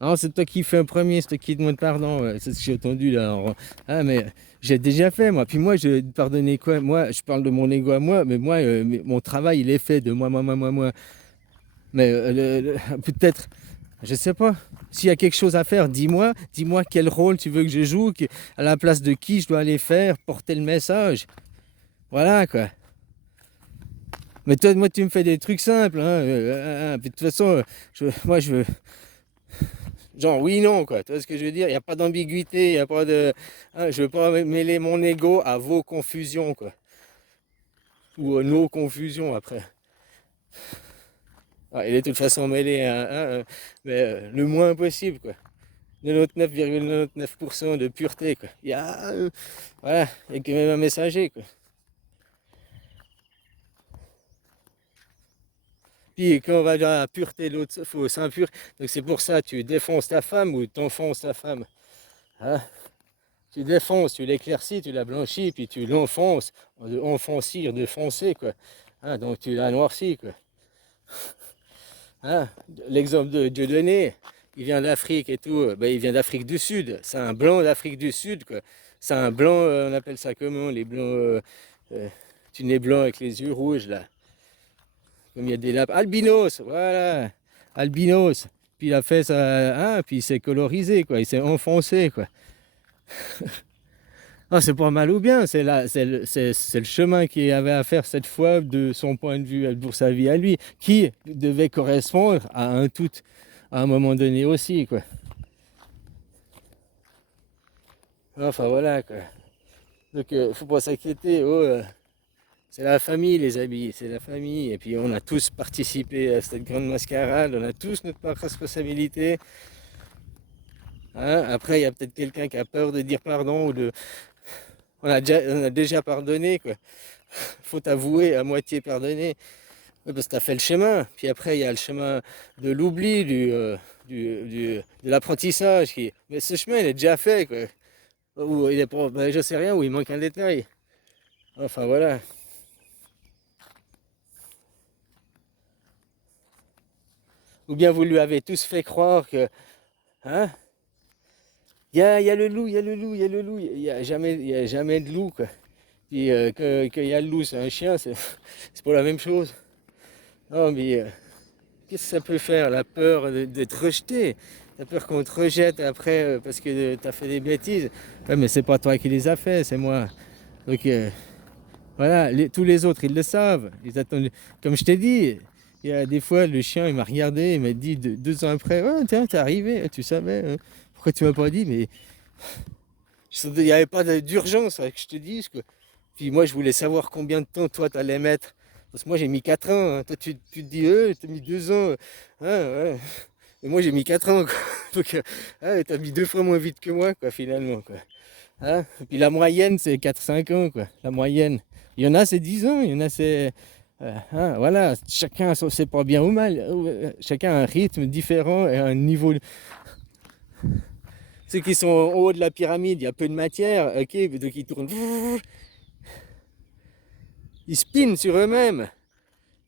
Non, c'est toi qui fais un premier, c'est toi qui demande pardon. Ouais, c'est ce que j'ai entendu là. Ah, mais j'ai déjà fait moi. Puis moi, je pardonnais quoi? Moi, je parle de mon ego à moi, mais moi, mon travail, il est fait de moi. Mais peut-être, je sais pas. S'il y a quelque chose à faire, dis-moi quel rôle tu veux que je joue, à la place de qui je dois aller faire, porter le message. Voilà quoi. Mais toi, moi, tu me fais des trucs simples, hein. Puis de toute façon, moi, je veux, genre oui, non, quoi. Tu vois ce que je veux dire? Il n'y a pas d'ambiguïté, il n'y a pas de. Hein, je veux pas mêler mon ego à vos confusions, quoi. Ou à nos confusions après. Ah, il est de toute façon mêlé, mais le moins possible, quoi. 99,99% de pureté, quoi. Voilà, il y a quand même un messager, quoi. Puis quand on va dans la pureté, l'autre, il faut s'impur. Donc c'est pour ça, tu défonces ta femme ou t'enfonces ta femme. Hein. Tu défonces, tu l'éclaircis, tu la blanchis, puis tu l'enfonces, enfoncir, de foncer, quoi. Hein, donc tu la noircis, quoi. Hein. L'exemple de Dieudonné, il vient d'Afrique et tout, ben, il vient d'Afrique du Sud, c'est un blanc d'Afrique du Sud, quoi. C'est un blanc, on appelle ça comment, les blancs, euh, tu nez blanc avec les yeux rouges, là. Comme il y a des lapins. Albinos, voilà, albinos. Puis il a fait ça, hein, puis il s'est colorisé, quoi, il s'est enfoncé, quoi. Ah, c'est pas mal ou bien, c'est le chemin qu'il avait à faire cette fois de son point de vue pour sa vie à lui, qui devait correspondre à un tout à un moment donné aussi, quoi. Enfin voilà, quoi. Donc, faut pas s'inquiéter. Oh, c'est la famille, les amis, c'est la famille. Et puis, on a tous participé à cette grande mascarade, on a tous notre part de responsabilité. Hein. Après, il y a peut-être quelqu'un qui a peur de dire pardon ou de. On a déjà pardonné, quoi. Faut avouer à moitié pardonner. Oui, parce que tu as fait le chemin. Puis après, il y a le chemin de l'oubli, de l'apprentissage. Mais ce chemin, il est déjà fait, quoi. Ou il est pas, ben, je sais rien, ou il manque un détail. Enfin, voilà. Ou bien vous lui avez tous fait croire que, hein, il y a le loup, il y a le loup, il y a le loup. Il y a jamais de loup, quoi. Puis qu'il y a le loup, c'est un chien, c'est pas la même chose. Non, mais qu'est-ce que ça peut faire, la peur d'être rejeté? La peur qu'on te rejette après parce que tu as fait des bêtises. Ouais, mais c'est pas toi qui les as fait, c'est moi. Donc voilà, tous les autres, ils le savent. Ils attendent. Comme je t'ai dit, il y a des fois, le chien, il m'a regardé, il m'a dit 2 ans après, oh, tiens, t'es arrivé, tu savais, hein. Pourquoi tu m'as pas dit? Mais il n'y avait pas d'urgence à que je te dise, quoi. Puis moi, je voulais savoir combien de temps toi t'allais mettre. Parce que moi, j'ai mis 4 ans, hein. Toi, tu te dis, t'as mis 2 ans. Hein, ouais. Et moi, j'ai mis 4 ans, quoi. Donc, t'as mis 2 fois moins vite que moi, quoi, finalement, quoi. Hein. Et puis la moyenne, c'est 4-5 ans, quoi. La moyenne. Il y en a, c'est 10 ans. Il y en a, c'est. Hein, voilà. Chacun, c'est pas bien ou mal. Chacun a un rythme différent et un niveau. Ceux qui sont en haut de la pyramide, il y a peu de matière. Ok, donc ils tournent. Ils spinent sur eux-mêmes.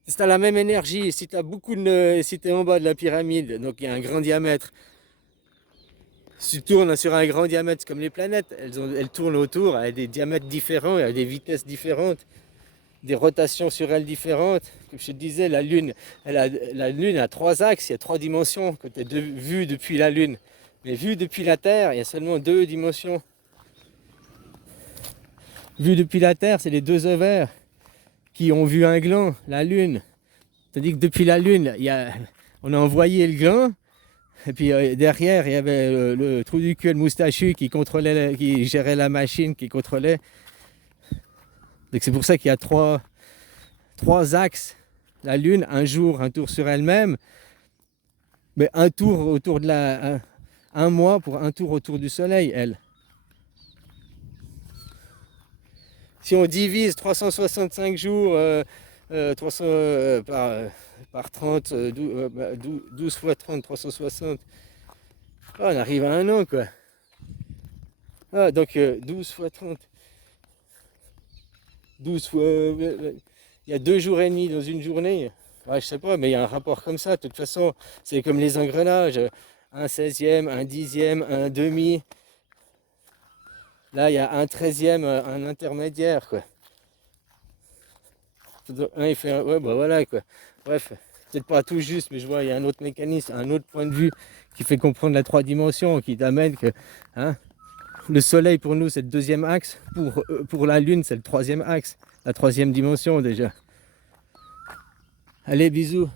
Si tu as la même énergie, si tu as beaucoup de. Si tu es en bas de la pyramide, donc il y a un grand diamètre. Si tu tournes sur un grand diamètre, comme les planètes, elles tournent autour à des diamètres différents, à des vitesses différentes, des rotations sur elles différentes. Comme je te disais, la Lune a 3 axes, il y a 3 dimensions quand tu es vu depuis la Lune. Mais vu depuis la Terre, il y a seulement 2 dimensions. Vu depuis la Terre, c'est les 2 ovaires qui ont vu un gland, la Lune. C'est-à-dire que depuis la Lune, on a envoyé le gland. Et puis derrière, il y avait le trou du cul, le moustachu qui gérait la machine, qui contrôlait. Donc c'est pour ça qu'il y a trois axes. La Lune, un tour sur elle-même, mais un tour autour un mois pour un tour autour du Soleil, elle. Si on divise 365 jours 300, par 30, 12 fois 30, 360, on arrive à un an, quoi. Ah, donc 12 fois 30, 12 fois. Il y a 2 jours et demi dans une journée. Ouais, je sais pas, mais il y a un rapport comme ça. De toute façon, c'est comme les engrenages. un 16e, un 10e, un demi. Là, il y a un 13e, un intermédiaire, quoi. Il fait, ouais, bah voilà, quoi. Bref, peut-être pas tout juste, mais je vois, il y a un autre mécanisme, un autre point de vue qui fait comprendre la 3 dimensions, qui t'amène que, hein, le soleil pour nous, c'est le deuxième axe. Pour la lune, c'est le troisième axe. La troisième dimension, déjà. Allez, bisous.